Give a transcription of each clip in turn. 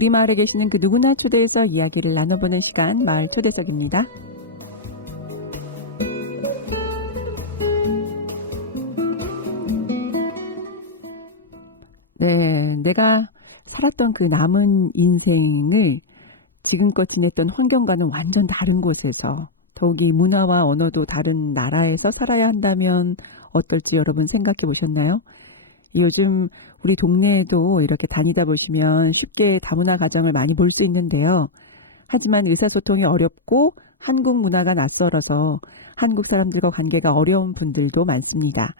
우리 마을에 계시는 그 누구나 초대해서 이야기를 나눠보는 시간, 마을 초대석입니다. 네, 내가 살았던 그 남은 인생을 지금껏 지냈던 환경과는 완전 다른 곳에서, 더욱이 문화와 언어도 다른 나라에서 살아야 한다면 어떨지 여러분 생각해 보셨나요? 요즘 우리 동네에도 이렇게 다니다 보시면 쉽게 다문화 가정을 많이 볼 수 있는데요. 하지만 의사소통이 어렵고 한국 문화가 낯설어서 한국 사람들과 관계가 어려운 분들도 많습니다.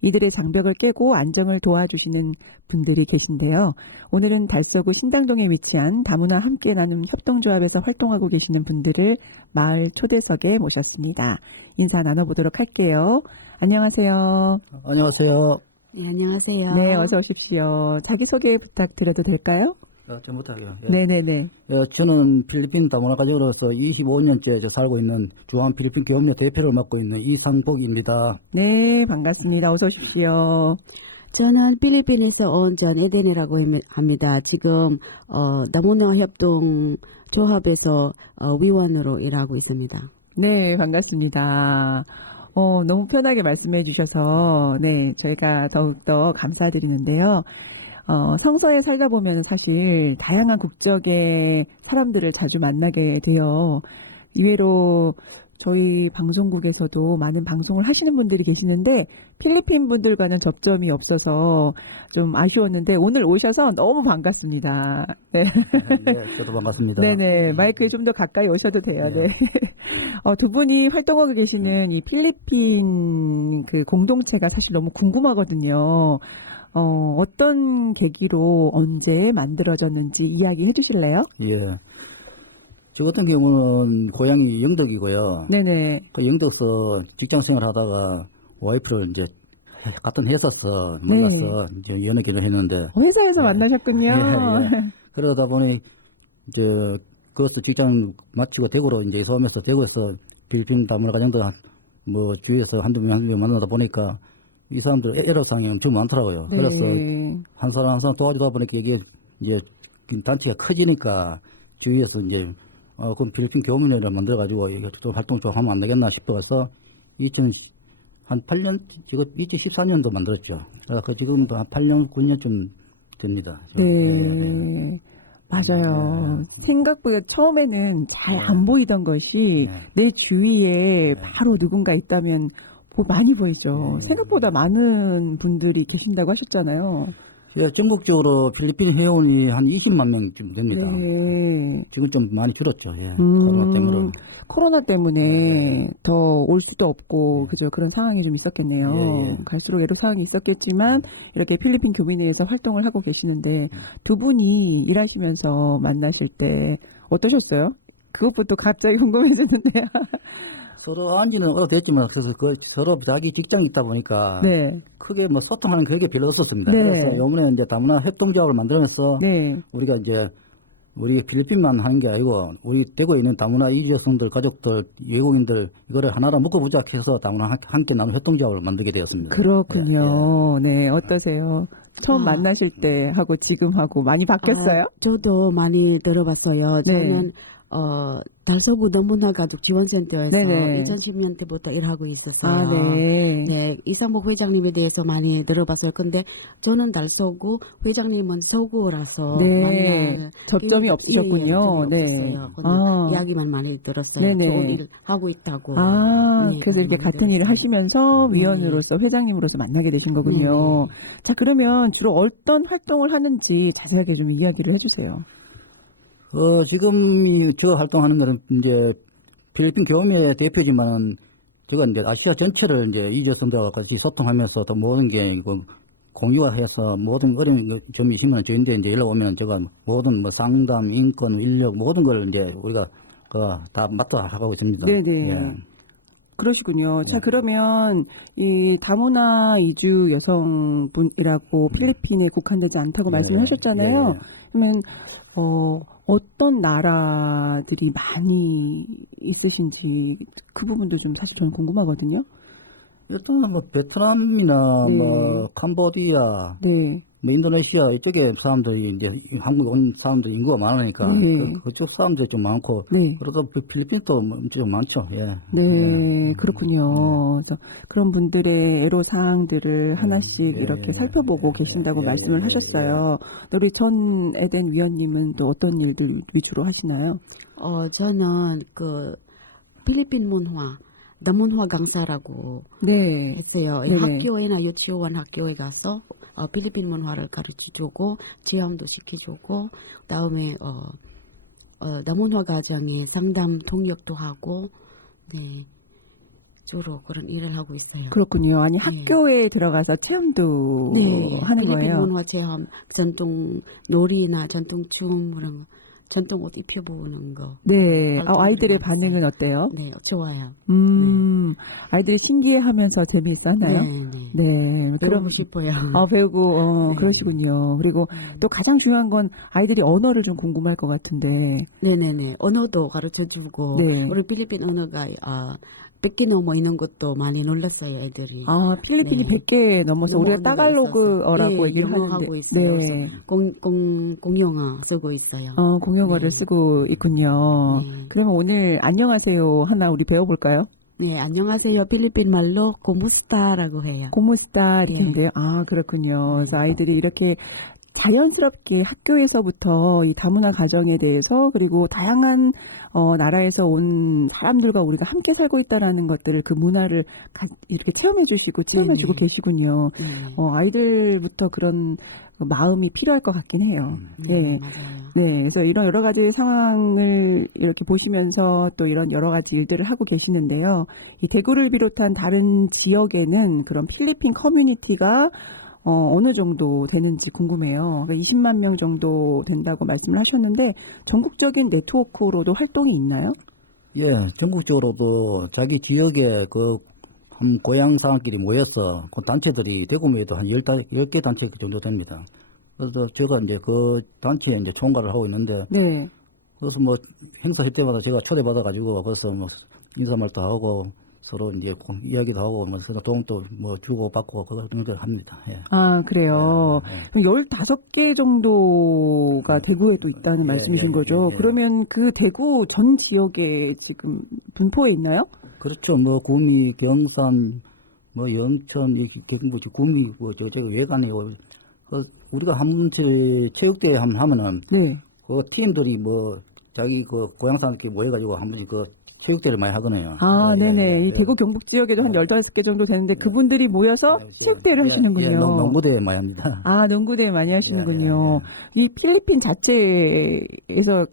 이들의 장벽을 깨고 안정을 도와주시는 분들이 계신데요. 오늘은 달서구 신당동에 위치한 다문화 함께 나눔 협동조합에서 활동하고 계시는 분들을 마을 초대석에 모셨습니다. 인사 나눠보도록 할게요. 안녕하세요. 안녕하세요. 네, 안녕하세요. 네, 어서 오십시오. 자기소개 부탁드려도 될까요? 전부터요. 네네네. 저는 필리핀 다문화 가족으로서 25년째 살고 있는 주한 필리핀 교업료 대표를 맡고 있는 이상복입니다. 네, 반갑습니다. 어서 오십시오. 저는 필리핀에서 온 전 에덴이라고 합니다. 지금 다문화 협동 조합에서 위원으로 일하고 있습니다. 네, 반갑습니다. 너무 편하게 말씀해 주셔서, 네, 저희가 더욱더 감사드리는데요. 성서에 살다 보면 사실 다양한 국적의 사람들을 자주 만나게 돼요. 이외로 저희 방송국에서도 많은 방송을 하시는 분들이 계시는데 필리핀 분들과는 접점이 없어서 좀 아쉬웠는데 오늘 오셔서 너무 반갑습니다. 네. 네, 저도 반갑습니다. 네네. 마이크에 좀 더 가까이 오셔도 돼요. 네. 두 분이 활동하고 계시는 이 필리핀 그 공동체가 사실 너무 궁금하거든요. 어떤 계기로 언제 만들어졌는지 이야기해 주실래요? 예. 저 같은 경우는 고향이 영덕이고요. 네네. 그 영덕서 직장 생활 하다가 와이프를 이제 같은 회사에서 네. 만나서 이제 연애 결혼했는데. 회사에서 예. 만나셨군요. 그러다 보니 이제 그것도 직장 마치고 대구로 이제 이사오면서 대구에서 필리핀 다문화 가정들 뭐 주위에서 한두 명 만나다 보니까 이 사람들 애로사항이 엄청 많더라고요. 네. 그래서 한 사람 한 사람 도와주다 보니까 이게 이제 단체가 커지니까 주위에서 이제 그럼 필리핀 교문회를 만들어가지고 이게 좀 활동 좀 하면 안 되겠나 싶어서 한 8년, 지금 2014년도 만들었죠. 그래서 지금도 한 8년, 9년쯤 됩니다. 네. 맞아요. 생각보다 처음에는 잘 안 보이던 것이 내 주위에 바로 누군가 있다면 많이 보이죠. 생각보다 많은 분들이 계신다고 하셨잖아요. 전국적으로 필리핀 회원이 한 20만 명쯤 됩니다. 네. 지금 좀 많이 줄었죠. 코로나 때문에. 코로나 때문에 더 올 수도 없고 그죠, 그런 상황이 좀 있었겠네요. 갈수록 애로사항이 있었겠지만 이렇게 필리핀 교민회에서 활동을 하고 계시는데 두 분이 일하시면서 만나실 때 어떠셨어요? 그것부터 갑자기 궁금해지는데요. 서로 안지는 오래됐지만 그래서 서로 자기 직장이 있다 보니까 네. 크게 뭐 소통하는 그게 별로 없었습니다. 네. 그래서 요번에 이제 다문화 협동조합을 만들면서 네. 우리가 이제 우리 필리핀만 하는 게 아니고 우리 대구에 있는 다문화 이주 여성들, 가족들, 외국인들 이거를 하나로 묶어보자 해서 다문화 함께 나누는 협동조합을 만들게 되었습니다. 그렇군요. 네, 어떠세요? 처음 만나실 때 하고 지금 하고 많이 바뀌었어요? 저도 많이 들어봤어요. 네. 저는 달서구 다문화가족 지원센터에서 네네. 2010년대부터 일하고 있었어요. 네. 네, 이상복 회장님에 대해서 많이 들어봤어요. 근데 저는 달서구, 회장님은 서구라서 네. 만날 접점이 없으셨군요. 접점이 네. 없었어요. 그냥 이야기만 많이 들었어요. 네네. 좋은 일 하고 있다고. 네, 그래서 이렇게 많이 같은 일을 들었어요. 하시면서 위원으로서 회장님으로서 만나게 되신 거군요. 자, 그러면 주로 어떤 활동을 하는지 자세하게 좀 이야기를 해주세요. 지금 제가 활동하는 것은 이제 필리핀 교민회 대표지만은 제가 이제 아시아 전체를 이제 이주 여성들과 같이 소통하면서 또 모든 게 공유화해서 모든 어려운 점이 있으면 저희한테 이제 연락 오면 제가 모든 뭐 상담, 인권, 인력 모든 걸 이제 우리가 다 맡아 하고 있습니다. 네네. 예. 그러시군요. 자, 그러면 이 다문화 이주 여성분이라고 필리핀에 국한되지 않다고 말씀을 하셨잖아요. 그러면 어떤 나라들이 많이 있으신지 그 부분도 좀 사실 저는 궁금하거든요. 일단 뭐 베트남이나 네. 뭐 캄보디아, 네. 뭐 인도네시아 이쪽에 사람들이 이제 한국 온 사람들 인구가 많으니까 네. 그쪽 사람들이 좀 많고 네. 그러다 필리핀도 좀 많죠. 예. 네, 그렇군요. 그래서 그런 분들의 애로사항들을 하나씩 예, 이렇게 예, 살펴보고 예, 계신다고 예, 말씀을 예, 하셨어요. 우리 전 에덴 위원님은 또 어떤 일들 위주로 하시나요? 저는 그 필리핀 문화, 다문화 강사라고 네. 했어요. 네네. 학교에나 유치원 학교에 가서 필리핀 문화를 가르쳐주고 체험도 시켜주고 그다음에 다문화 가정에 상담 통역도 하고 네 주로 그런 일을 하고 있어요. 그렇군요. 아니, 네. 학교에 들어가서 체험도 네, 하는 필리핀 거예요. 문화 체험, 전통 놀이나 전통 춤 그런 거, 전통 옷 입혀보는 거. 네. 활동들이 아이들의 많았어요. 반응은 어때요? 네, 좋아요. 아이들이 신기해하면서 재미있어 하나요? 네, 네. 네. 배우고 싶어요. 배우고, 네. 그러시군요. 그리고 또 가장 중요한 건 아이들이 언어를 좀 궁금할 것 같은데. 네네네. 언어도 가르쳐주고 네. 우리 필리핀 언어가 100개 넘어 있는 것도 많이 놀랐어요, 애들이. 필리핀이 네. 100개 넘어서 영어 우리가 언어가 따갈로그어라고 있어서. 얘기를 영어 하는데. 하고 있어요. 네. 공용어 쓰고 있어요. 공용어를 네. 쓰고 있군요. 네. 그러면 오늘 안녕하세요 하나 우리 배워볼까요? 네, 안녕하세요. 필리핀 말로 고무스타라고 해요. 고무스타 이렇게 예. 했는데요. 그렇군요. 그래서 아이들이 이렇게 자연스럽게 학교에서부터 이 다문화 가정에 대해서 그리고 다양한 나라에서 온 사람들과 우리가 함께 살고 있다라는 것들을 그 문화를 이렇게 체험해 주시고 체험해 주고 네네. 계시군요. 네. 아이들부터 그런 마음이 필요할 것 같긴 해요. 네, 예. 맞아요. 네, 그래서 이런 여러 가지 상황을 이렇게 보시면서 또 이런 여러 가지 일들을 하고 계시는데요. 이 대구를 비롯한 다른 지역에는 그런 필리핀 커뮤니티가 어느 정도 되는지 궁금해요. 그러니까 20만 명 정도 된다고 말씀을 하셨는데 전국적인 네트워크로도 활동이 있나요? 예, 전국적으로도 자기 지역에 한 고향 사람끼리 모여서 그 단체들이 대구에도 한 10개 단체 정도 됩니다. 그래서 제가 이제 그 단체에 이제 총괄을 하고 있는데 네. 그래서 뭐 행사할 때마다 제가 초대받아가지고 거기서 뭐 인사말도 하고 서로 이제 이야기도 하고 뭐 서로 도움도 뭐 주고 받고 그런 걸 합니다. 예. 그래요. 예, 예. 그럼 15개 정도가 대구에도 있다는 예, 말씀이신 예, 거죠? 예, 예. 그러면 그 대구 전 지역에 지금 분포해 있나요? 그렇죠. 뭐 구미, 경산, 뭐 영천, 경북, 구미, 제가 외관에 우리가 한 번씩 체육대회 하면은 네. 그 팀들이 뭐 자기 그 고향 사람끼리 모여가지고 한 번씩 그 체육대회를 많이 하거든요. 네네. 이 예. 대구 경북 지역에도 한 예. 15개 정도 되는데 그분들이 모여서 체육대회를 하시는군요. 예, 농구대회 많이 합니다. 농구대회 많이 하시는군요. 이 필리핀 자체에서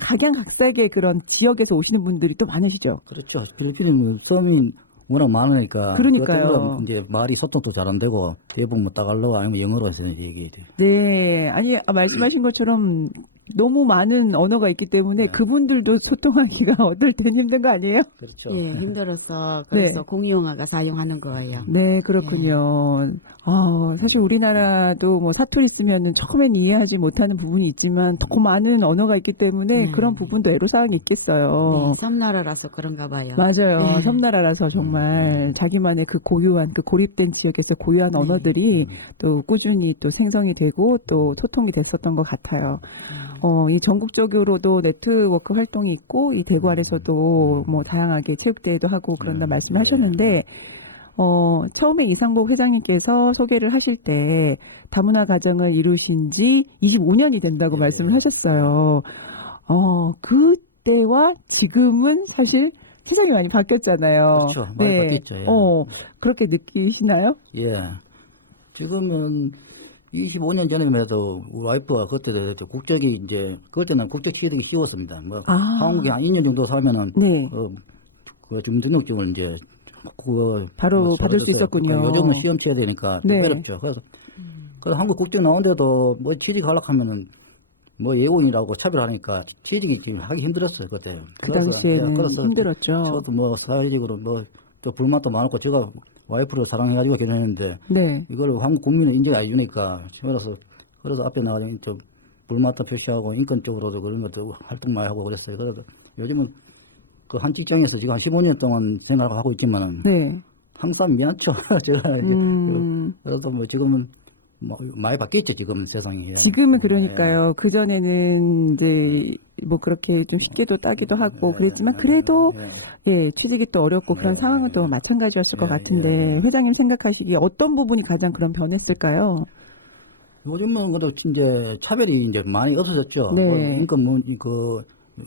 각양각색의 그런 지역에서 오시는 분들이 또 많으시죠? 그렇죠. 필리핀은 서민 워낙 많으니까. 그러니까요. 그쪽으로 이제 말이 소통도 잘 안 되고 대부분 뭐 따갈로 아니면 영어로 해서 얘기해요. 네. 아니, 말씀하신 것처럼 너무 많은 언어가 있기 때문에 네. 그분들도 소통하기가 어떨 땐 힘든 거 아니에요? 그렇죠. 예, 힘들어서 그래서 공용어가 사용하는 거예요. 네, 그렇군요. 사실 우리나라도 뭐 사투리 쓰면은 처음엔 이해하지 못하는 부분이 있지만 더 많은 언어가 있기 때문에 그런 부분도 애로사항이 있겠어요. 네, 섬나라라서 그런가 봐요. 맞아요. 네. 섬나라라서 정말 자기만의 그 고유한 그 고립된 지역에서 고유한 네. 언어들이 또 꾸준히 또 생성이 되고 또 소통이 됐었던 것 같아요. 이 전국적으로도 네트워크 활동이 있고 이 대구 안에서도 뭐 다양하게 체육대회도 하고 그런다 말씀을 하셨는데 처음에 이상복 회장님께서 소개를 하실 때 다문화 가정을 이루신 지 25년이 된다고 말씀을 하셨어요. 그때와 지금은 사실 세상이 많이 바뀌었잖아요. 그렇죠. 많이 바뀌었죠. 예. 그렇게 느끼시나요? 예. 지금은 25년 전에만 해도 우리 와이프가 그때도 국적이 이제 그때는 국적 취득이 쉬웠습니다. 뭐 한국에 한 2년 정도 살면은 네. 그 주민등록증을 이제 바로 받을 수 있었군요. 요즘은 시험 쳐야 되니까 좀 네. 어렵죠. 그래서 한국 국적 나온데도 뭐 취직하려고 하면은 뭐 예원이라고 차별하니까 취직이 지금 하기 힘들었어요 그때. 그 당시에는 힘들었죠. 저도 뭐 사회적으로 뭐 또 불만도 많고 제가 와이프를 사랑해가지고 결혼했는데 네. 이걸 한국 국민은 인정 안 해주니까 그래서 앞에 나가서 좀 불만도 표시하고 인권적으로도 그런 것도 활동 많이 하고 그랬어요. 그래서 요즘은 그 한 직장에서 지금 한 15년 동안 생활을 하고 있지만은 네. 항상 미안죠. 제가 그래서 뭐 지금은 뭐 많이 바뀌었죠 지금 세상이. 지금은 그러니까요. 그 전에는 이제 뭐 그렇게 좀 쉽게도 따기도 하고 그랬지만 그래도 예, 취직이 또 어렵고 그런 상황은 또 마찬가지였을 것 같은데 회장님 생각하시기에 어떤 부분이 가장 그럼 변했을까요? 요즘은 그래도 이제 차별이 이제 많이 없어졌죠. 네. 뭐 임금 그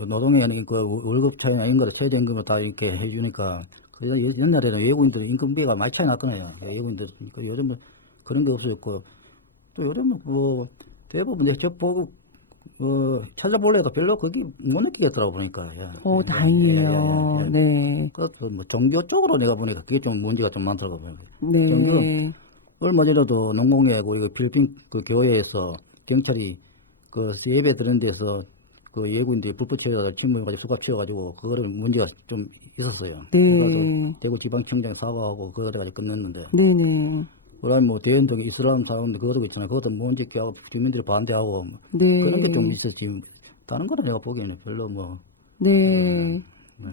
노동의 그 월급 차이나 이런 거를 최저임금을 다 이렇게 해주니까 그래서 옛날에는 외국인들은 임금비가 많이 차이 났거든요. 외국인들 그 요즘은 그런 게 없어졌고 또 요즘은 뭐 대부분 이제 저 보고 찾아볼래도 별로 거기 못 느끼겠더라고 보니까. 예. 오, 다행이에요. 네. 그것도 뭐 종교 쪽으로 내가 보니까 그게 좀 문제가 좀 많더라고요. 네. 얼마 전에도 농공회 그 필리핀 그 교회에서 경찰이 그 예배 드는 데서 그 외국인들이 불법 체류하다 침몰해가지고 수갑 채워가지고 그거를 문제가 좀 있었어요. 네. 그래서 대구 지방청장 사과하고 그거까지 끝냈는데. 네네. 그다음에 뭐 대연동 이슬람 사원들 그것도 있잖아요. 그것도 문제게 하고 주민들이 반대하고 네. 그런 게 좀 있었지. 다른 거는 내가 보기에는 별로 뭐. 네.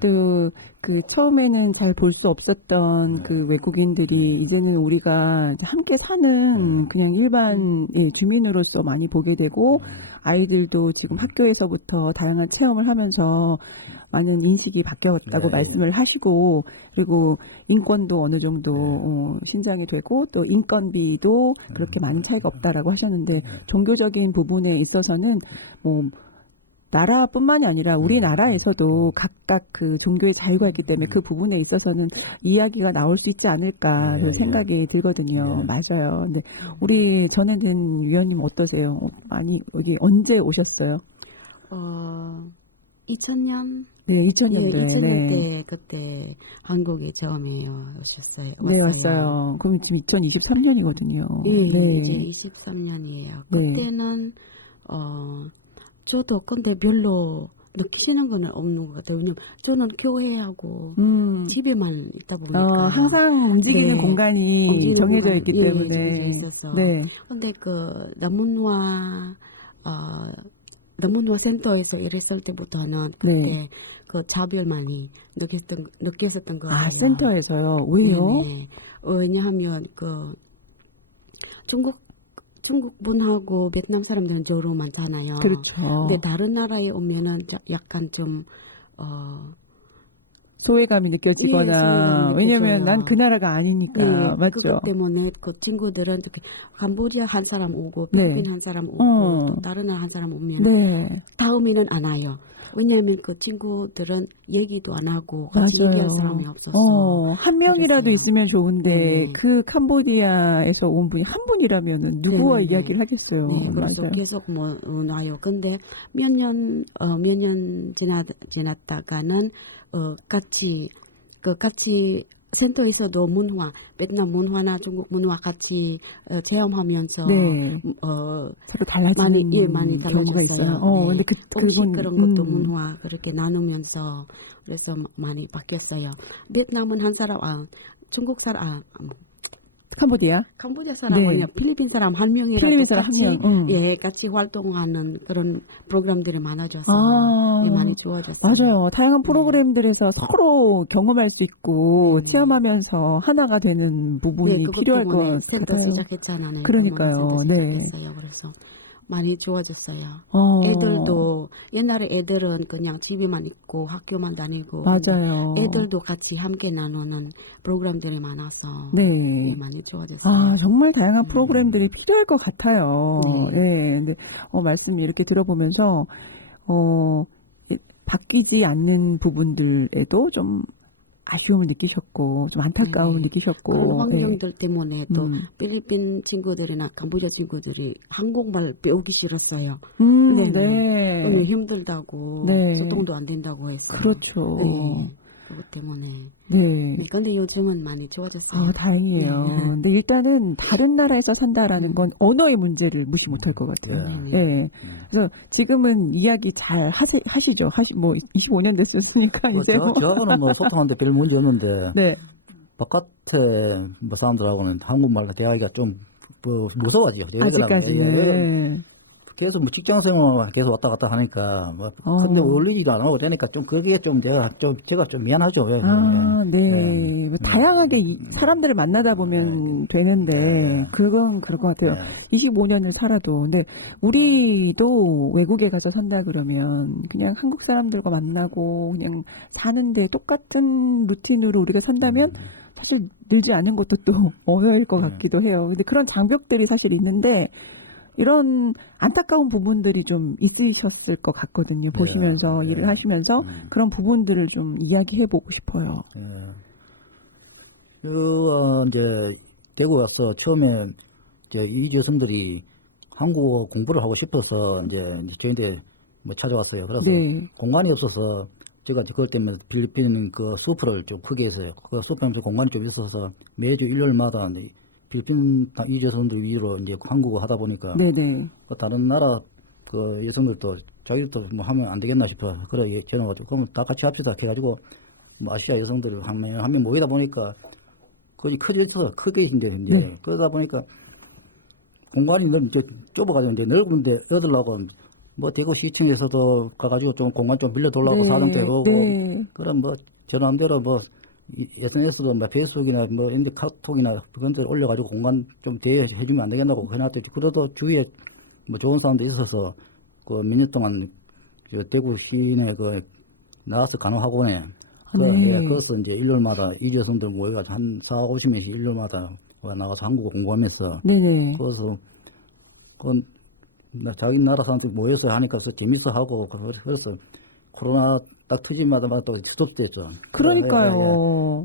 또 그 처음에는 잘 볼 수 없었던 그 외국인들이 이제는 우리가 이제 함께 사는 그냥 일반 예, 주민으로서 많이 보게 되고 아이들도 지금 학교에서부터 다양한 체험을 하면서 많은 인식이 바뀌었다고 말씀을 하시고 그리고 인권도 어느 정도 신장이 되고 또 인건비도 그렇게 많은 차이가 없다라고 하셨는데 종교적인 부분에 있어서는 뭐 나라뿐만이 아니라 우리나라에서도 각각 그 종교의 자유가 있기 때문에 그 부분에 있어서는 이야기가 나올 수 있지 않을까 그런 생각이 들거든요. 맞아요. 근데 우리 전해된 위원님 어떠세요? 많이 여기 언제 오셨어요? 2000년? 네, 2000년대. 예, 2000년대 네. 그때 한국에 처음에 오셨어요. 네, 왔어요. 그럼 지금 2023년이거든요. 예, 네. 이제 23년이에요. 네. 그때는 저도 근데 별로 느끼시는 건 없는 것 같아요. 왜냐면 저는 교회하고 집에만 있다 보니까 항상 움직이는 네, 공간이 움직이는 정해져 공간이, 있기 예, 때문에. 정해져 있어서. 네. 근데 그 남문화 센터에서 일했을 때부터는 그때 네. 그 차별 많이 느꼈었던 것 같아요. 센터에서요? 왜요? 네네. 왜냐하면 그 중국 분하고 베트남 사람들은 저로 많잖아요. 그렇죠. 근데 다른 나라에 오면은 약간 좀 소외감이 느껴지거나 예, 소외감이 왜냐면 느껴져요. 난 그 나라가 아니니까 네, 맞죠? 그것 때문에 그 친구들은 이렇게 캄보디아 한 사람 오고 네. 필리핀 한 사람 오고 또 다른 나라 한 사람 오면 네. 다음에는 안 와요. 왜냐하면 그 친구들은 얘기도 안 하고 같이 맞아요. 얘기할 사람이 없었어. 한 명이라도 그랬어요. 있으면 좋은데 네네. 그 캄보디아에서 온 분이 한 분이라면은 누구와 네네네. 이야기를 하겠어요. 네, 그래서 맞아요. 계속 뭐 나요. 근데 몇 년 지났다가는 같이 센터에서도 문화, 베트남 문화나 중국 문화 같이 체험하면서 네. 서로 달라지는 많이 경우가 있어요. 달라졌어요. 네. 근데 음식 그분 그런 것도 문화 그렇게 나누면서 그래서 많이 바뀌었어요. 베트남은 한 사람, 중국 사람, 캄보디아? 캄보디아 사람은 네. 필리핀 사람 한 명이라도 필리핀 사람 같이 한 명. 예, 같이 활동하는 그런 프로그램들이 많아져서 예, 많이 좋아졌어요. 맞아요. 다양한 프로그램들에서 서로 경험할 수 있고 체험하면서 하나가 되는 부분이 네, 그것 필요할 것 때문에 센터 같아요. 시작했잖아요. 그러니까요. 센터 네. 시작했어요. 그래서 많이 좋아졌어요. 어, 애들도 옛날에 애들은 그냥 집에만 있고 학교만 다니고 맞아요. 애들도 같이 함께 나누는 프로그램들이 많아서 네. 예, 많이 좋아졌어요. 정말 다양한 프로그램들이 필요할 것 같아요. 네. 네. 근데 말씀 이렇게 들어보면서 바뀌지 않는 부분들에도 좀 아쉬움을 느끼셨고 좀 안타까움을 네. 느끼셨고 그런 환경들 때문에 또 음. 필리핀 친구들이나 캄보디아 친구들이 한국말 배우기 싫었어요. 네. 너무 힘들다고 네. 소통도 안 된다고 해서. 그렇죠. 네. 그것 때문에. 네. 네, 근데 요즘은 많이 좋아졌어요. 다행이에요. 네. 근데 일단은 다른 나라에서 산다라는 건 언어의 문제를 무시 못할 것 같아요. 네. 그래서 지금은 이야기 잘 하시죠. 뭐 25년 됐으니까 이제 저하고는 뭐 소통하는데 별 문제 없는데 네. 바깥에 뭐 사람들하고는 한국말로 대화하기가 좀 무서워지요. 아직까지는 계속 뭐 직장 생활 계속 왔다 갔다 하니까 뭐 근데 어울리지도 않고 그러니까 좀 그게 좀 제가 좀 미안하죠. 예, 아, 예. 네. 네. 뭐 다양하게 사람들을 만나다 보면 되는데, 네. 그건 그럴 것 같아요. 네. 25년을 살아도. 근데 우리도 외국에 가서 산다 그러면 그냥 한국 사람들과 만나고 그냥 사는데 똑같은 루틴으로 우리가 산다면 사실 늘지 않은 것도 또 언어일 것 같기도 해요. 근데 그런 장벽들이 사실 있는데, 이런 안타까운 부분들이 좀 있으셨을 것 같거든요. 보시면서 네. 일을 하시면서 그런 부분들을 좀 이야기해 보고 싶어요. 예. 이제 대구 와서 처음에 이 여성들이 한국어 공부를 하고 싶어서 이제 저희한테 뭐 찾아왔어요. 그래서 네. 공간이 없어서 제가 그것 때문에 필리핀 그 수프를 좀 크게 했어요. 그 수프하면서 공간이 좀 있어서 매주 일요일마다 필리핀 이 여성들 위주로 이제 한국어 하다 보니까 네네. 다른 나라 그 여성들도 자기들도 뭐 하면 안 되겠나 싶어. 그래 전화가지고 그러면 다 같이 합시다. 해가지고 뭐 아시아 여성들 한 명 모이다 보니까 거기 커져서 크게 이제 네. 그러다 보니까 공간이 이제 좁아가지고 이제 넓은데 얻으려고 뭐 대구 시청에서도 가가지고 좀 공간 좀 빌려 달라고 사정도 해보고 네. 그럼 뭐 전함대로 뭐 SNS도 뭐 페이스북이나 뭐 인데 카톡이나 그런 데 올려가지고 공간 좀 대여해주면 안 되겠나고 해놨더니 그래도 주위에 뭐 좋은 사람도 있어서 그 몇 년 동안 저 대구 시내 그 나와서 간호학원에 네. 그래서 이제 일요일마다 이재성들 모여가지고 한 4, 50명씩 일요일마다 나가서 한국어 공부하면서 네네. 그래서 그 자기 나라 사람들 모여서 하니까 재밌어 하고 그래서 코로나 딱 터지마다 또 스톱됐죠. 그러니까요.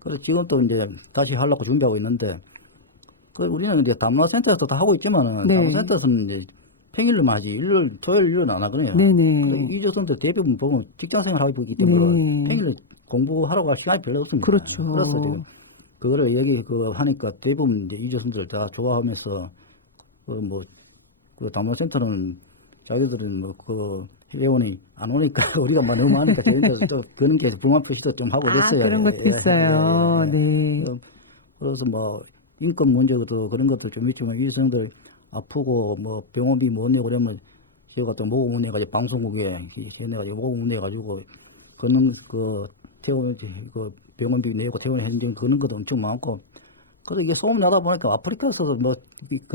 그래 지금 또 이제 다시 하려고 준비하고 있는데 우리는 이제 다문화센터에서 다 하고 있지만은 네. 다문화센터에서는 이제 평일로만 하지 토요일 일요일은 안 하거든요. 네네. 이조선들 대부분 보면 직장생활 하고 있기 때문에 네. 평일에 공부하라고 할 시간이 별로 없습니다. 그렇죠. 그래서 지금 그거를 얘기 하니까 대부분 이제 이조선들 다 좋아하면서 그 다문화센터는 자기들은 회원이 안 오니까 우리가 막 너무 하니까 저희들 또 그런 게 불만 표시도 좀 하고 그랬어요. 그런 것도 있어요. 네. 그래서 뭐 인권 문제도 그런 것들 좀 있지만 이 여성들 아프고 뭐 병원비 못 내고 그러면 제가 또 모금 내가지고 방송국에 내가지고 모금 내가지고 그는 퇴원 병원비 내고 퇴원했는데 그런 것도 엄청 많고 그래서 이게 소문 나다 보니까 아프리카에서도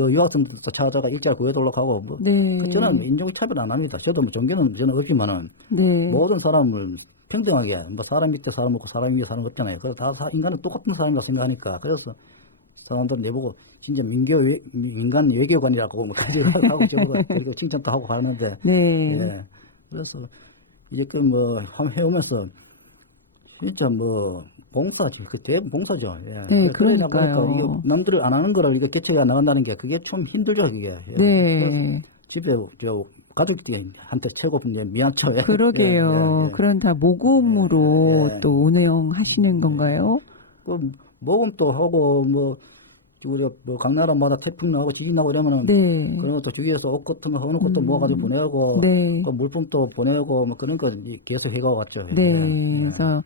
유학생들도 찾아가 일자리 구해달라고 하고 네. 저는 인종 차별 안 합니다. 저도 뭐 종교는 저는 없지만은 네. 모든 사람을 평등하게 사람 밑에 사람 없고 사람 위에 사람 없잖아요. 그래서 다 인간은 똑같은 사람이라고 생각하니까 그래서 사람들은 내보고 진짜 민간 외교관이라고 뭐 가지고 하고 그리고 칭찬도 하고 하는데 네. 예. 그래서 이제 해오면서 진짜 봉사지 대부분 봉사죠. 예. 네, 그러다 그러니까요. 보니까 이게 남들이 안 하는 거를 이게 개척해 나간다는 게 그게 좀 힘들죠 그게. 예. 네. 집에 가족들한테 최고 이제 미안죠. 그러게요. 그런 다 모금으로 또 운영하시는 건가요? 모금도 하고 우리 각 나라마다 태풍 나고 지진 나고 이러면은 네. 그런 것도 주위에서 옷 같은 거 어느 것도 모아가지고 보내고 네. 물품도 보내고 그런 거 계속 해가 왔죠. 네. 그래서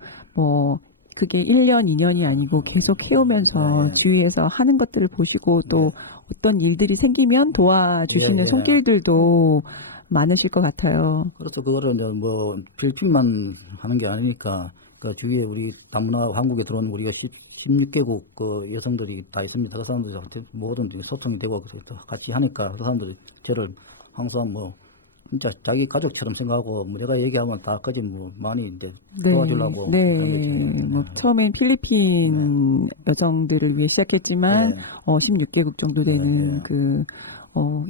그게 1년, 2년이 아니고 계속 해오면서 주위에서 하는 것들을 보시고 또 어떤 일들이 생기면 도와주시는 손길들도 많으실 것 같아요. 그래서 그거를 이제 필리핀만 하는 게 아니니까 그 주위에 우리 다문화 한국에 들어온 우리가 16개국 그 여성들이 다 있습니다. 그 사람들이 모든 소통이 되고 같이 하니까 그 사람들이 저를 항상 진짜 자기 가족처럼 생각하고 내가 얘기하면 다 까지 많이 이제 도와주려고. 네. 처음엔 필리핀 여성들을 위해 시작했지만 16개국 정도 되는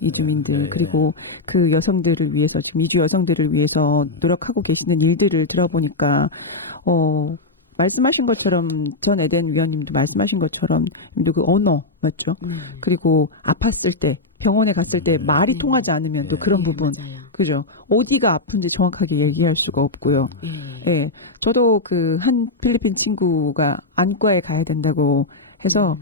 이주민들 그리고 그 여성들을 위해서 지금 이주 여성들을 위해서 노력하고 계시는 일들을 들어보니까 말씀하신 것처럼 전 에덴 위원님도 말씀하신 것처럼 그 언어 맞죠? 그리고 아팠을 때 병원에 갔을 때 말이 통하지 않으면 또 그런 부분 맞아요. 그죠? 어디가 아픈지 정확하게 얘기할 수가 없고요. 예, 저도 그 한 필리핀 친구가 안과에 가야 된다고 해서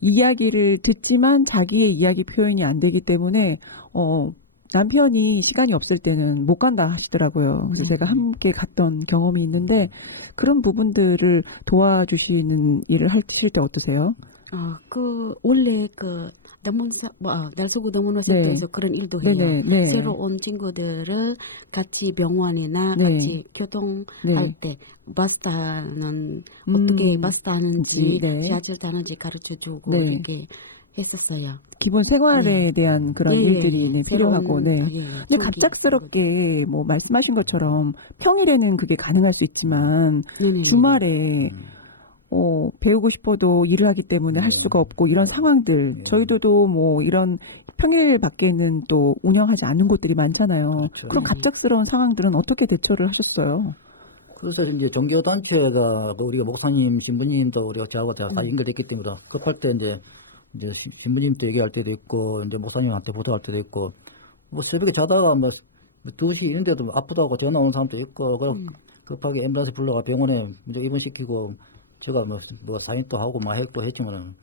이야기를 듣지만 자기의 이야기 표현이 안 되기 때문에 남편이 시간이 없을 때는 못 간다 하시더라고요. 그래서 제가 함께 갔던 경험이 있는데 그런 부분들을 도와주시는 일을 하실 때 어떠세요? 원래 날소구 동문호센터에서 네. 그런 일도 해요. 네네. 네. 새로 온 친구들을 같이 병원이나 네. 같이 교통할 네. 때 버스 타는 어떻게 버스 타는지 네. 지하철 타는지 가르쳐주고 네. 이렇게 했었어요. 기본 생활에 네. 대한 그런 예, 일들이 예. 네, 필요하고, 새로운, 네. 예, 근데 갑작스럽게 뭐 말씀하신 것처럼 평일에는 그게 가능할 수 있지만 네네네. 주말에 배우고 싶어도 일을 하기 때문에 할 네. 수가 없고 이런 상황들 네. 저희도 뭐 이런 평일 밖에는 또 운영하지 않는 곳들이 많잖아요. 그렇죠. 그럼 네. 갑작스러운 상황들은 어떻게 대처를 하셨어요? 그래서 이제 종교단체가 우리가 목사님, 신부님도 우리가 저하고 다 연결됐기 때문에 급할 때 이제 신부님도 얘기할 때도 있고 이제 목사님한테 부탁할 때도 있고 뭐 새벽에 자다가 뭐 2시 이런데도 아프다고 전화 오는 사람도 있고 그럼 급하게 앰뷸런스 불러가 병원에 먼저 입원시키고 제가 뭐 사인 또 하고 막 했고 했지만은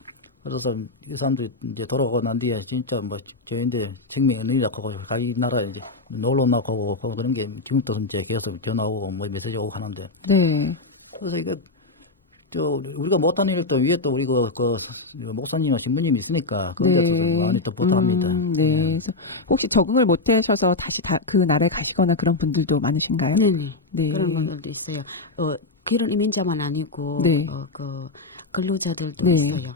그래서 이 사람들이 이제 돌아오고 난 뒤에 진짜 뭐 저희인데 생명이 은혜라고 하고 이 나라에 이제 놀러 나가고 그런 게 지금도 이제 계속 전화 오고 뭐 메시지 오고 하는데 네. 그래서 이게 우리가 못하는 일도 위에 또 우리 그 목사님과 신부님이 있으니까 그런 데서 많이 또 보답합니다. 네. 그래서 혹시 적응을 못하셔서 다시 그 나라에 가시거나 그런 분들도 많으신가요? 네네. 네. 그런 분들도 있어요. 기런 이민자만 아니고 네. 근로자들도 네. 있어요.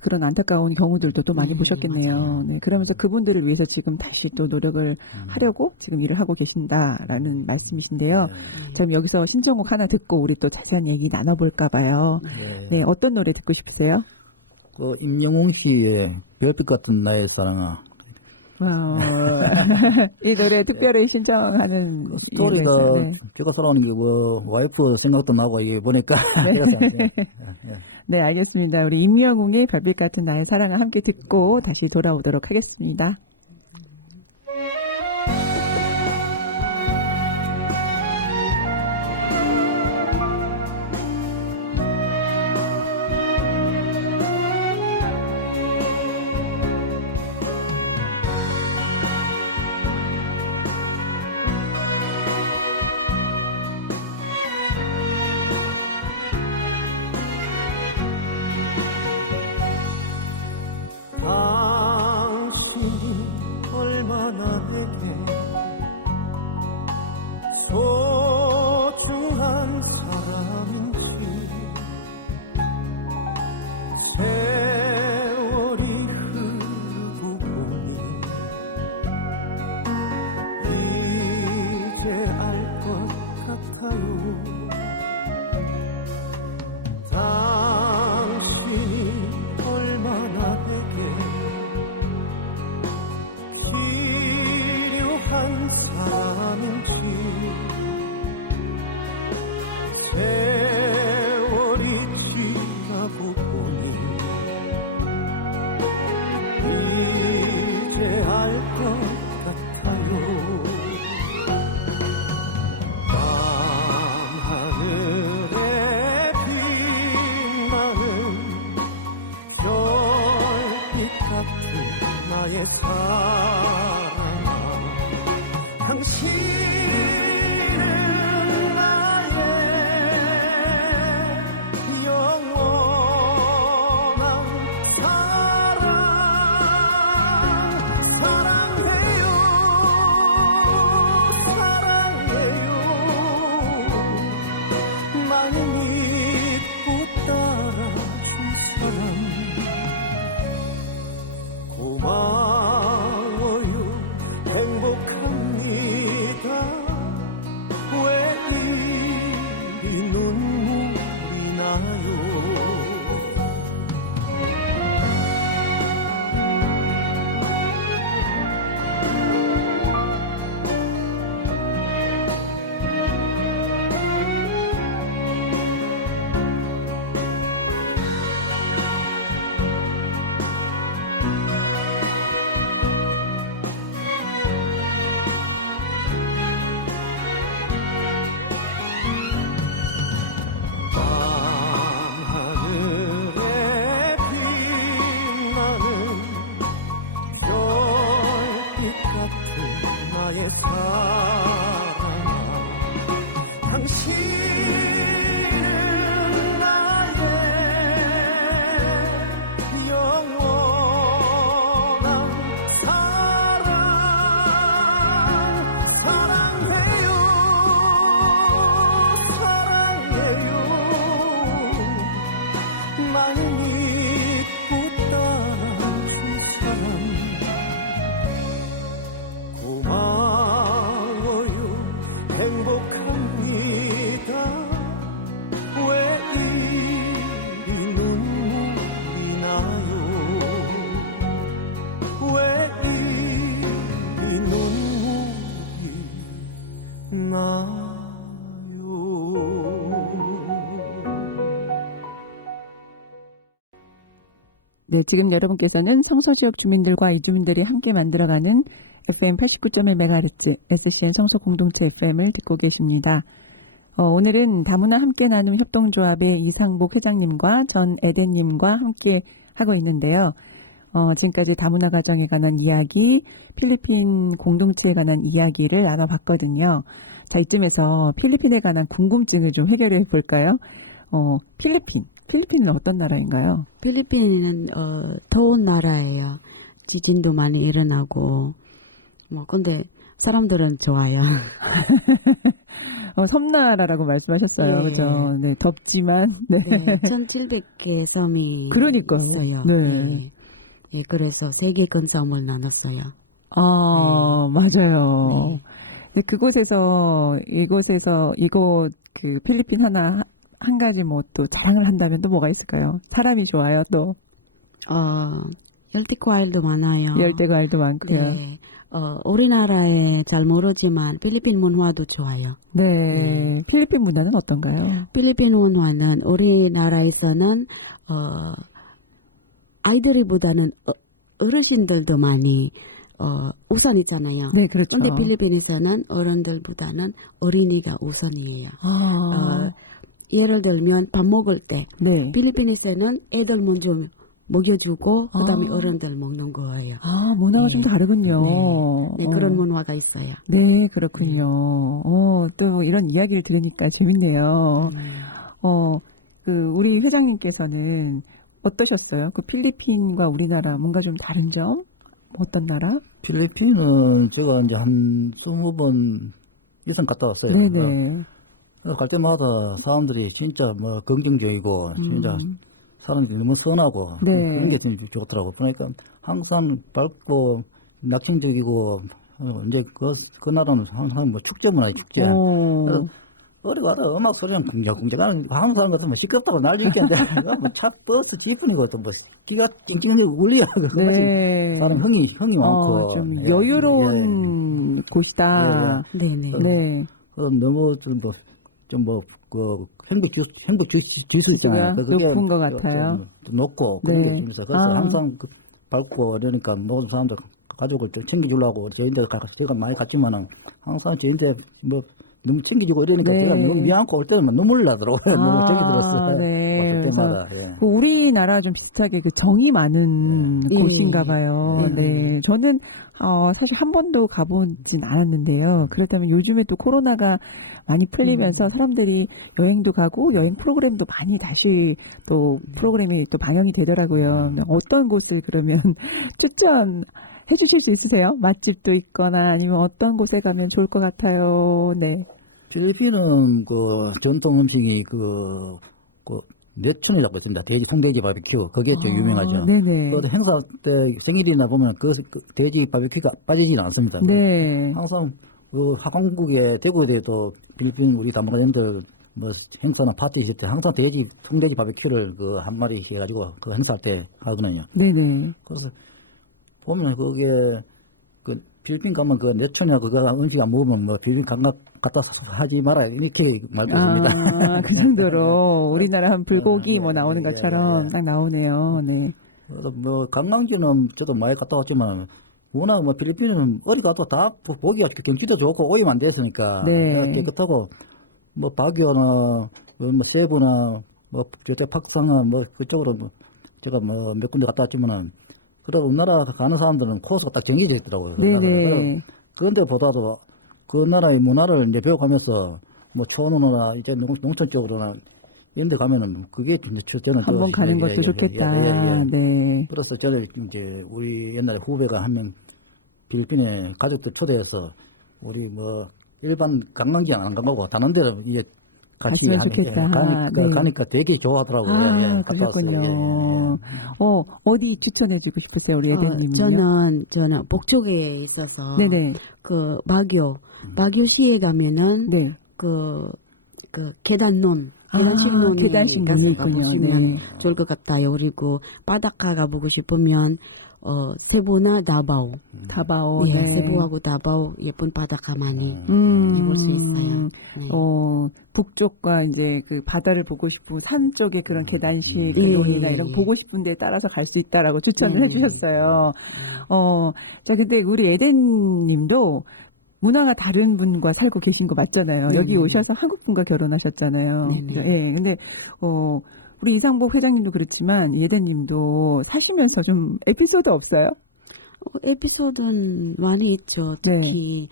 그런 안타까운 경우들도 또 많이 네, 보셨겠네요. 맞아요. 네, 그러면서 그분들을 위해서 지금 다시 또 노력을 하려고 지금 일을 하고 계신다라는 말씀이신데요. 네. 자, 그럼 여기서 신청곡 하나 듣고 우리 또 자세한 얘기 나눠볼까 봐요. 네. 네, 어떤 노래 듣고 싶으세요? 그 임영웅 씨의 별빛 같은 나의 사랑아. 이 노래 특별히 신청하는 그 스토리가 이유가 있어요. 네. 제가 살아오는 게 뭐 와이프 생각도 나고 이게 보니까 네. 그래서 네, 알겠습니다. 우리 임영웅의 별빛 같은 나의 사랑을 함께 듣고 다시 돌아오도록 하겠습니다. 당신이 얼마나 내게 소중한 사람인지 세월이 흐르고 보니 이제 알 것 같아요. 당신이 얼마나 내게 필요한 사람인지 세월이 지나고 보니 이제 알 것 같아요. 밤하늘에 빛나는 별빛 같은 나의 사랑아, 당신은 나의 영원한 사랑. 사랑해요, 사랑해요. 나의 믿고 따라준 사람 고마워요. 행복합니다. 왜 이리 눈물이 나요. 밤하늘에 빛나는 별빛 같은 나의 사랑아, 당신은 나의 네, 지금 여러분께서는 성서지역 주민들과 이주민들이 함께 만들어가는 FM 89.1MHz SCN 성서 공동체 FM을 듣고 계십니다. 오늘은 다문화 함께 나눔 협동조합의 이상복 회장님과 전 에덴님과 함께 하고 있는데요. 지금까지 다문화 가정에 관한 이야기, 필리핀 공동체에 관한 이야기를 나눠봤거든요. 자, 이쯤에서 필리핀에 관한 궁금증을 좀 해결해 볼까요? 필리핀은 어떤 나라인가요? 필리핀은 더운 나라예요. 지진도 많이 일어나고 근데 사람들은 좋아요. 섬나라라고 말씀하셨어요. 예. 그죠? 네, 덥지만 네. 네, 1,700개 섬이 그러니까요. 있어요. 네. 예, 그래서 3개 큰 섬을 나눴어요. 맞아요. 네. 네, 이곳 그 필리핀 한 가지 뭐 또 자랑을 한다면 또 뭐가 있을까요? 사람이 좋아요, 또. 열대 과일도 많아요. 열대 과일도 많고요. 네. 우리나라에 잘 모르지만 필리핀 문화도 좋아요. 네. 필리핀 문화는 어떤가요? 필리핀 문화는 우리나라에서는 아이들이보다는 어르신들도 많이 우선 있잖아요. 네, 그렇죠. 근데 필리핀에서는 어른들보다는 어린이가 우선이에요. 예를 들면 밥 먹을 때 네. 필리핀에서는 애들 먼저 먹여주고 그다음에 아. 어른들 먹는 거예요. 문화가 네. 좀 다르군요. 네, 그런 문화가 있어요. 네, 그렇군요. 또 이런 이야기를 들으니까 재밌네요. 우리 회장님께서는 어떠셨어요? 그 필리핀과 우리나라 뭔가 좀 다른 점? 어떤 나라? 필리핀은 제가 이제 한 20번 이상 갔다 왔어요. 네네. 갈 때마다 사람들이 진짜 뭐 긍정적이고 진짜 사람들이 너무 선하고 네. 그런 게 진짜 좋더라고. 그러니까 항상 밝고 낙천적이고 이제 그 나라는 항상 뭐 축제 문화의 축제. 어디 가서 음악 소리는 궁적궁적하는 한국 사람 같으면 시끄럽다고 난리겠는데 뭐차 버스 지분이고 또 뭐 기가 찡찡하게 울리고 네. 사람 흥이 많고 좀 여유로운 곳이다. 네네. 네. 너무 좀그 행복 지수 있잖아요. 높은 것 같아요. 좀 높고 네. 그런 게 있으면서 그래서 항상 밝고 이러니까 모든 사람들 가족을 좀 챙겨주려고 저희들 제가 많이 갔지만은 항상 저희들 뭐 너무 챙겨주고 이러니까 네. 제가 너무 미안하고 올 때는 눈물 나더라고요. 너무 저기 들었어요. 네. 왔을 때마다. 예. 우리나라 좀 비슷하게 그 정이 많은 네. 곳인가 봐요. 네. 저는 사실 한 번도 가보진 않았는데요. 그렇다면 요즘에 또 코로나가 많이 풀리면서 사람들이 여행도 가고 여행 프로그램도 많이 다시 또 프로그램이 또 방영이 되더라고요. 어떤 곳을 그러면 추천해 주실 수 있으세요? 맛집도 있거나 아니면 어떤 곳에 가면 좋을 것 같아요. 네. 필리핀은 그 전통 음식이 내촌이라고 있습니다. 송돼지 바비큐. 그게 좀 유명하죠. 네네. 그 행사 때 생일이나 보면 그 돼지 바비큐가 빠지진 않습니다. 네. 항상 그 한국의 대구에도 필리핀 우리 담당자님들 뭐 행사나 파티 있을 때 항상 송돼지 바비큐를 그 한 마리씩 해가지고 그 행사할 때 하거든요. 네네. 그래서 보면 그게 그 필리핀 가면 그 내촌이나 그거 음식 안 먹으면 뭐 필리핀 갔다 하지 마라 이렇게 말씀드립니다. 그 정도로 우리나라 한 불고기 뭐 나오는 예, 것처럼 예. 딱 나오네요. 네. 그래서 뭐 관광지는 저도 많이 갔다 왔지만 워낙 뭐 필리핀은 어디 가도 다 보기가 경치도 좋고 오염 안 됐으니까 네. 깨끗하고 뭐 바교나 뭐 세부나 뭐 저때 박상은 뭐 그쪽으로 뭐 제가 뭐 몇 군데 갔다 왔지만은 그래도 우리나라 가는 사람들은 코스가 딱 정해져 있더라고요. 네네. 그런데 보다도 그 나라의 문화를 이제 배워가면서 뭐 초원이나 이제 농촌 쪽으로나 이런 데 가면은 그게 저는 한번 가는 것도 좋겠다. 네. 그래서 저는 이제 우리 옛날에 후배가 한 명 필리핀에 가족들 초대해서 우리 뭐 일반 관광지 안 가고 다른 데로 이제 같이 갔으면 좋겠다. 네. 가니까 되게 좋아하더라고요. 갔다 그렇군요. 왔어요. 어디 추천해주고 싶으세요, 우리 애대님은요? 저는 북쪽에 있어서 네네. 그 바교시에 가면은 네. 그 계단실논 계단식 논이 있군요. 가보시면 네. 좋을 것 같아요. 그리고 바닷가 가보고 싶으면 세부나 다바오. 다바오. 예, 네. 세부하고 다바오 예쁜 바닷가 많이 음. 해볼 수 있어요. 네. 북쪽과 이제 그 바다를 보고 싶고 산 쪽의 그런 계단식 예, 논이나 예, 이런 예. 보고 싶은 데 따라서 갈 수 있다라고 추천을 네, 해주셨어요. 자, 근데 우리 에덴님도 문화가 다른 분과 살고 계신 거 맞잖아요. 네, 여기 네, 오셔서 한국 분과 결혼하셨잖아요. 네, 네. 예, 근데 우리 이상복 회장님도 그렇지만 에덴님도 사시면서 좀 에피소드 없어요? 에피소드는 많이 있죠. 특히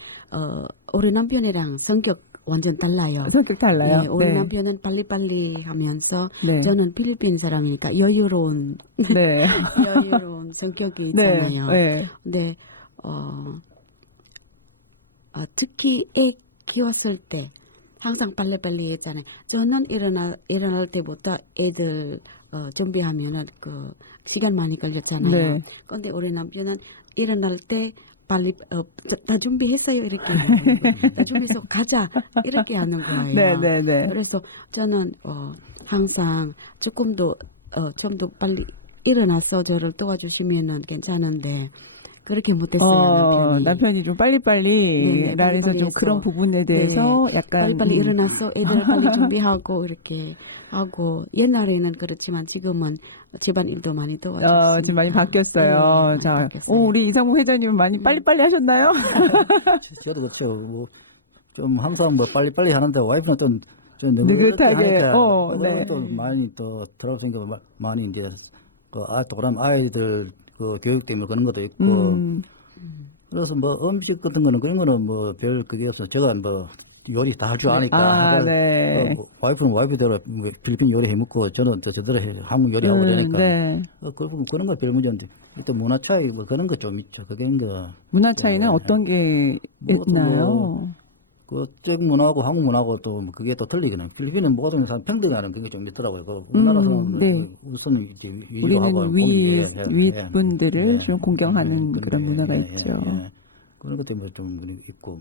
우리 남편이랑 성격 완전 달라요. 성격 달라요? 예, 우리 네. 남편은 빨리빨리 하면서 네. 저는 필리핀 사람이니까 여유로운 네. 여유로운 성격이 네. 있잖아요. 네. 근데 특히 애 키웠을 때 항상 빨리빨리 했잖아요. 저는 일어날 때부터 애들 준비하면은 그 시간 많이 걸렸잖아요. 네. 그런데 우리 남편은 일어날 때 빨리 다 준비했어요 이렇게 하는 거예요. 다 준비해서 가자 이렇게 하는 거예요. 네, 네, 네. 그래서 저는 항상 조금 더 좀 더 빨리 일어나서 저를 도와주시면은 괜찮은데 그렇게 못했어요. 남편이 좀 빨리빨리 네네, 라해서 빨리빨리 좀 해서. 그런 부분에 대해서 약간 빨리빨리 일어나서 애들 빨리 준비하고 이렇게 하고 옛날에는 그렇지만 지금은 집안일도 많이 도와줬습니다. 지금 많이 바뀌었어요. 네, 자, 많이 바뀌었어요. 우리 이상무 회장님은 많이 빨리빨리 하셨나요? 저도 그렇죠. 좀 항상 빨리빨리 하는데 와이프는 좀 느긋하게, 네. 네. 또 많이 또 들어올 생각 많이 이제 또 그런 아이들 그 교육 때문에 그런 것도 있고 그래서 음식 같은 거는 그런 거는 별 그게 없어. 제가 요리 다 할 줄 아니까. 네. 와이프는 와이프대로 필리핀 요리 해먹고 저는 또 저대로 한국 요리하고 그러니까. 네. 그런 거 별 문제인데 또 문화 차이 그런 거 좀 있죠. 그게 문화 차이는 네. 어떤 게 있나요? 그쪽 문화하고 한국 문화하고 또 그게 또 틀리거든요. 필리핀은 모든 사람 평등하는 그게 좀 있더라고요. 우리나라 사람은 네. 우선 이제 위로 하고 우리는 공기, 윗분들을 예. 좀 공경하는 근데, 그런 문화가 예, 있죠. 예. 그런 것 때문에 좀 있고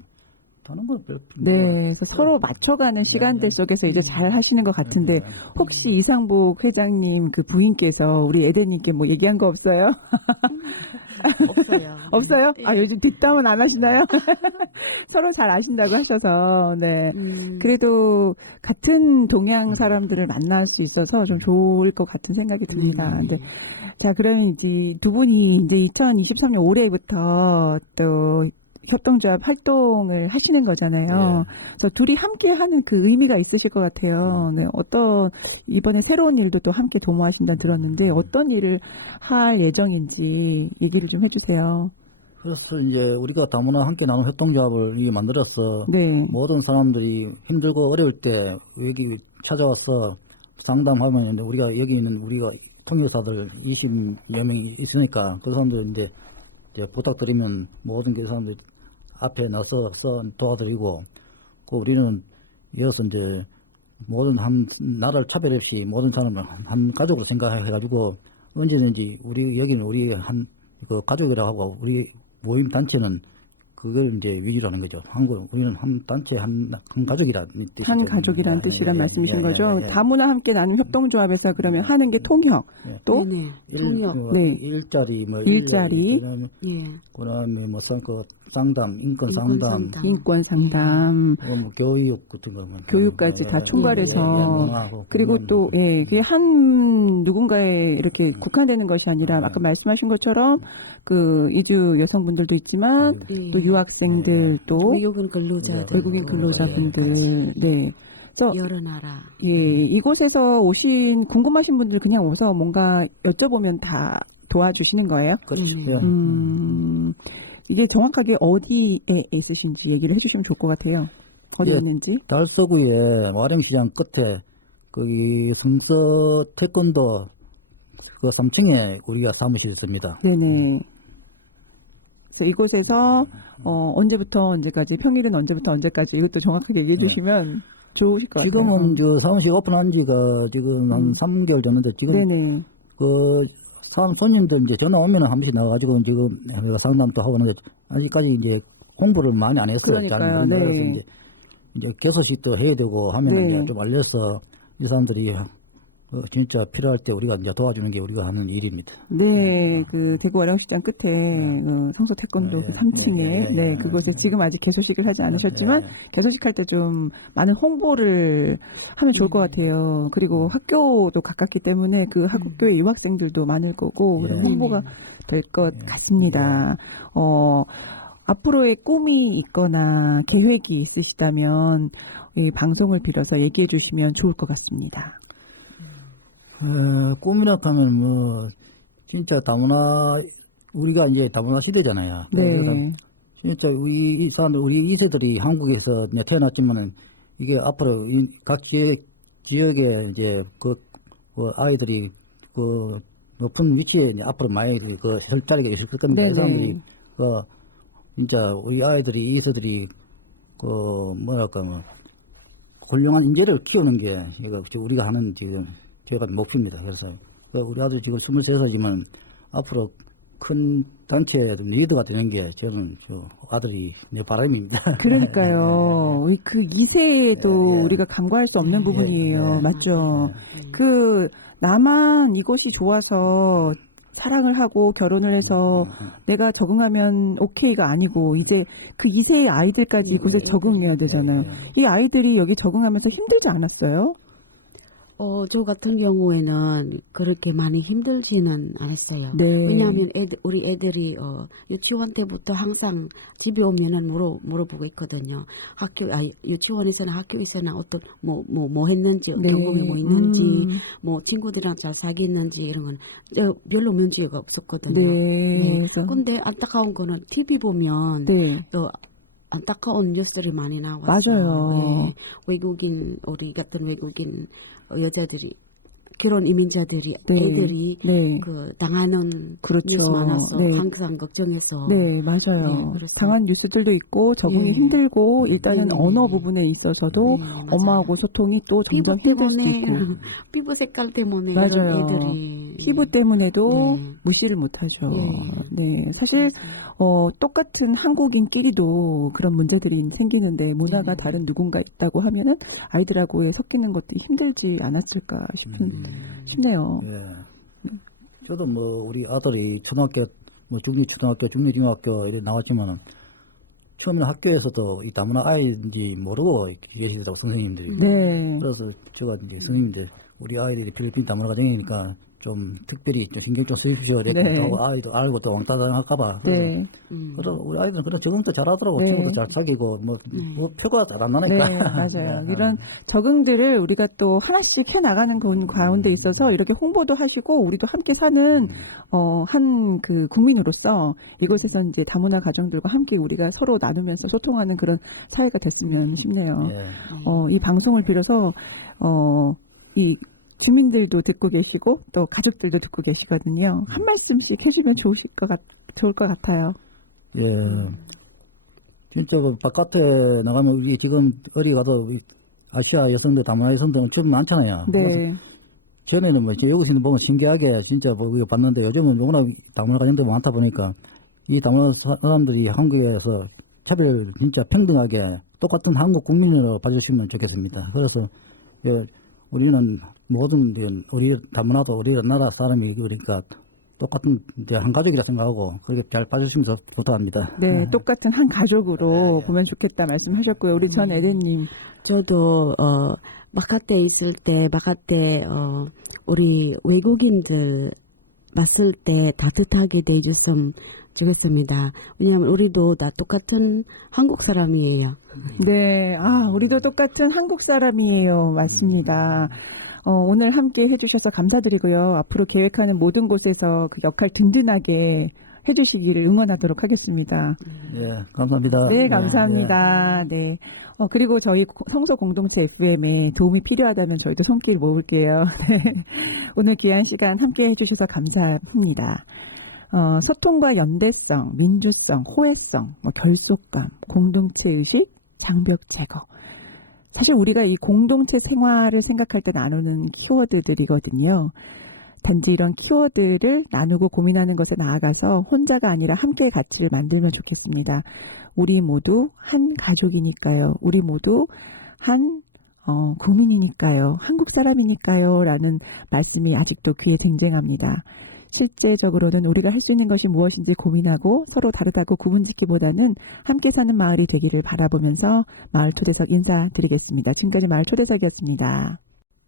다른 거 별. 네, 그래서 서로 맞춰가는 시간대 속에서 이제 잘 하시는 것 같은데 혹시 이상복 회장님 그 부인께서 우리 에덴님께 뭐 얘기한 거 없어요? 없어요. 없어요? 네. 요즘 뒷담은 안 하시나요? 서로 잘 아신다고 하셔서, 네. 그래도 같은 동양 사람들을 만날 수 있어서 좀 좋을 것 같은 생각이 듭니다. 근데 자, 그러면 이제 두 분이 이제 2023년 올해부터 또 협동조합 활동을 하시는 거잖아요. 그래서 둘이 함께 하는 그 의미가 있으실 것 같아요. 네, 이번에 새로운 일도 또 함께 도모하신다는 들었는데 어떤 일을 할 예정인지 얘기를 좀 해주세요. 그래서 이제 우리가 다문화 함께 나눈 협동조합을 만들어서 네. 모든 사람들이 힘들고 어려울 때 여기 찾아와서 상담하면 우리가 여기 있는 우리가 통역사들 20여 명이 있으니까 그 사람들 이제 부탁드리면 모든 그 사람들 앞에 나서 도와드리고 우리는 이어서 이제 모든 나라를 차별 없이 모든 사람을 한 가족으로 생각해가지고 언제든지 여기는 우리 그 가족이라고 하고 우리 모임 단체는 그걸 이제 위주로 하는 거죠. 우리는 한 단체 한 가족이라는 뜻이죠. 한 가족이라는 뜻이란 말씀이신 거죠. 예. 다문화 함께 나눔 협동조합에서 그러면 하는 게 통역, 또 네네. 통역. 네. 일자리 일자리. 그다음에 상담, 인권 상담, 인권 상담, 교육 같은 거, 교육까지 다 총괄해서 그리고 또 그게 한 누군가에 이렇게 국한되는 것이 아니라 아까 말씀하신 것처럼 그 이주 여성분들도 있지만 또 유학생들 또 외국인 근로자분들 네. 그래서 여러 나라. 이곳에서 오신 궁금하신 분들 그냥 오서 뭔가 여쭤보면 다 도와주시는 거예요? 그렇죠. 이게 정확하게 어디에 있으신지 얘기를 해주시면 좋을 것 같아요. 어디 있는지. 달서구에 와령시장 끝에 거기 흥서 태권도 그 3층에 우리가 사무실이 있습니다. 네네. 그래서 이곳에서 언제부터 언제까지 평일은 언제부터 언제까지 이것도 정확하게 얘기해 주시면 좋으실 것 같아요. 지금은 사무실 오픈한 지가 지금 한 3개월 됐는데 지금 네네. 손님들 이제 전화 오면은 한 번씩 나와가지고 지금 내가 상담도 하고 하는데 아직까지 이제 공부를 많이 안 했어요. 그러니까요. 이제 개소식도 해야 되고 하면 이제 좀 알려서 이 사람들이 진짜 필요할 때 우리가 이제 도와주는 게 우리가 하는 일입니다. 네, 그 대구 어령시장 끝에 성서 태권도 그 3층에 네, 그곳에 지금 아직 개소식을 하지 않으셨지만 개소식할 때 좀 많은 홍보를 하면 좋을 것 같아요. 그리고 학교도 가깝기 때문에 그 학교에 유학생들도 많을 거고 그런 홍보가 될 것 같습니다. 앞으로의 꿈이 있거나 계획이 있으시다면 이 방송을 빌어서 얘기해 주시면 좋을 것 같습니다. 꿈이라 하면 뭐 진짜 다문화 우리가 이제 다문화 시대잖아요. 그래서 네, 진짜 우리 이 사람들 우리 2세들이 한국에서 이제 태어났지만은 이게 앞으로 각 지역에 이제 그 아이들이 그 높은 위치에 이제 앞으로 많이 그 설 자리가 있을 겁니다. 그 사람들이 그 진짜 우리 아이들이 2세들이 그 뭐랄까 뭐 훌륭한 인재를 키우는 게 이거 우리가 하는 지금 제가 목표입니다. 그래서 우리 아들 지금 23살이지만 앞으로 큰 단체 리더가 되는 게 저는 저 아들이 내 바람입니다. 그러니까요. 그 2세에도 우리가 간과할 수 없는 부분이에요. 맞죠? 그 나만 이것이 좋아서 사랑을 하고 결혼을 해서 내가 적응하면 오케이가 아니고 이제 그 2세의 아이들까지 이곳에 적응해야 되잖아요. 이 아이들이 여기 적응하면서 힘들지 않았어요? 저 같은 경우에는 그렇게 많이 힘들지는 않았어요. 네. 왜냐하면 우리 애들이 유치원 때부터 항상 집에 오면은 물어보고 있거든요. 유치원에서나 학교에서나 어떤 뭐 했는지 네. 경험이 뭐 있는지 뭐 친구들이랑 잘 사귀었는지 이런 건 별로 문제가 없었거든요. 네. 근데 안타까운 거는 TV 보면 네. 또 안타까운 뉴스들이 많이 나왔어요. 맞아요. 네. 우리 같은 외국인 여자들이 결혼 이민자들이 네. 애들이 네. 그 당하는 그렇죠. 뉴스 많아서 네. 항상 걱정해서 네, 맞아요. 네, 그래서- 당한 뉴스들도 있고 적응이 네. 힘들고 일단은 네, 네, 언어 네. 부분에 있어서도 네, 맞아요. 엄마하고 소통이 또 피부 점점 힘들 수도 때문에 있고 피부 색깔 때문에 맞아요. 이런 애들이 피부 때문에도 네. 무시를 못하죠. 네. 네, 사실 똑같은 한국인끼리도 그런 문제들이 생기는데 문화가 네. 다른 누군가 있다고 하면은 아이들하고의 섞이는 것도 힘들지 않았을까 싶네요. 예. 저도 뭐 우리 아들이 초등학교 뭐 중학교 이렇게 나왔지만은 처음에 학교에서도 이 다문화 아이인지 모르고 계시더라고 선생님들이. 네, 그래서 제가 이제 선생님들 우리 아이들이 필리핀 다문화 가정이니까 좀 특별히 좀 신경 좀 쓰십시오. 이렇게 네. 또 아이도 알고 또 왕따 당할까봐. 네, 그래서 우리 아이들은 그런 적응도 잘하더라고. 네. 친구도 잘 사귀고 뭐 표가 잘 안 나니까. 네, 맞아요. 이런 적응들을 우리가 또 하나씩 해나가는 가운데 있어서 이렇게 홍보도 하시고 우리도 함께 사는 한 그 국민으로서 이곳에서 이제 다문화 가정들과 함께 우리가 서로 나누면서 소통하는 그런 사회가 됐으면 싶네요. 예. 이 방송을 빌어서 이 주민들도 듣고 계시고 또 가족들도 듣고 계시거든요. 한 말씀씩 해주면 좋을 것 같아요. 예. 진짜 그 바깥에 나가면 우리 지금 어디 가도 우리 아시아 여성들, 다문화 여성들 엄청 많잖아요. 네, 전에는 뭐 여기서 보면 신기하게 진짜 뭐 이거 봤는데 요즘은 워낙 다문화 가정들 많다 보니까 이 다문화 사람들이 한국에서 차별 진짜 평등하게 똑같은 한국 국민으로 봐주시면 좋겠습니다. 그래서 우리는 모든 우리 다문화도 우리나라 사람이 그러니까 똑같은 이제 한 가족이라 생각하고 그렇게 잘 봐주시면 부탁합니다. 네, 똑같은 한 가족으로 보면 좋겠다 말씀하셨고요. 우리 전 에덴님. 저도 바깥에 있을 때 바깥에 우리 외국인들 봤을 때 따뜻하게 대해줬으면 좋겠습니다. 왜냐하면 우리도 다 똑같은 한국 사람이에요. 네, 우리도 똑같은 한국 사람이에요. 맞습니다. 오늘 함께 해주셔서 감사드리고요. 앞으로 계획하는 모든 곳에서 그 역할 든든하게 해주시기를 응원하도록 하겠습니다. 예, 감사합니다. 네, 감사합니다. 네. 그리고 저희 성서 공동체 FM에 도움이 필요하다면 저희도 손길 모을게요. 오늘 귀한 시간 함께 해주셔서 감사합니다. 소통과 연대성, 민주성, 호혜성, 결속감, 공동체 의식, 장벽 제거. 사실 우리가 이 공동체 생활을 생각할 때 나누는 키워드들이거든요. 단지 이런 키워드를 나누고 고민하는 것에 나아가서 혼자가 아니라 함께 가치를 만들면 좋겠습니다. 우리 모두 한 가족이니까요. 우리 모두 한 국민이니까요, 한국 사람이니까요 라는 말씀이 아직도 귀에 쟁쟁합니다. 실제적으로는 우리가 할 수 있는 것이 무엇인지 고민하고 서로 다르다고 구분짓기보다는 함께 사는 마을이 되기를 바라보면서 마을 초대석 인사드리겠습니다. 지금까지 마을 초대석이었습니다.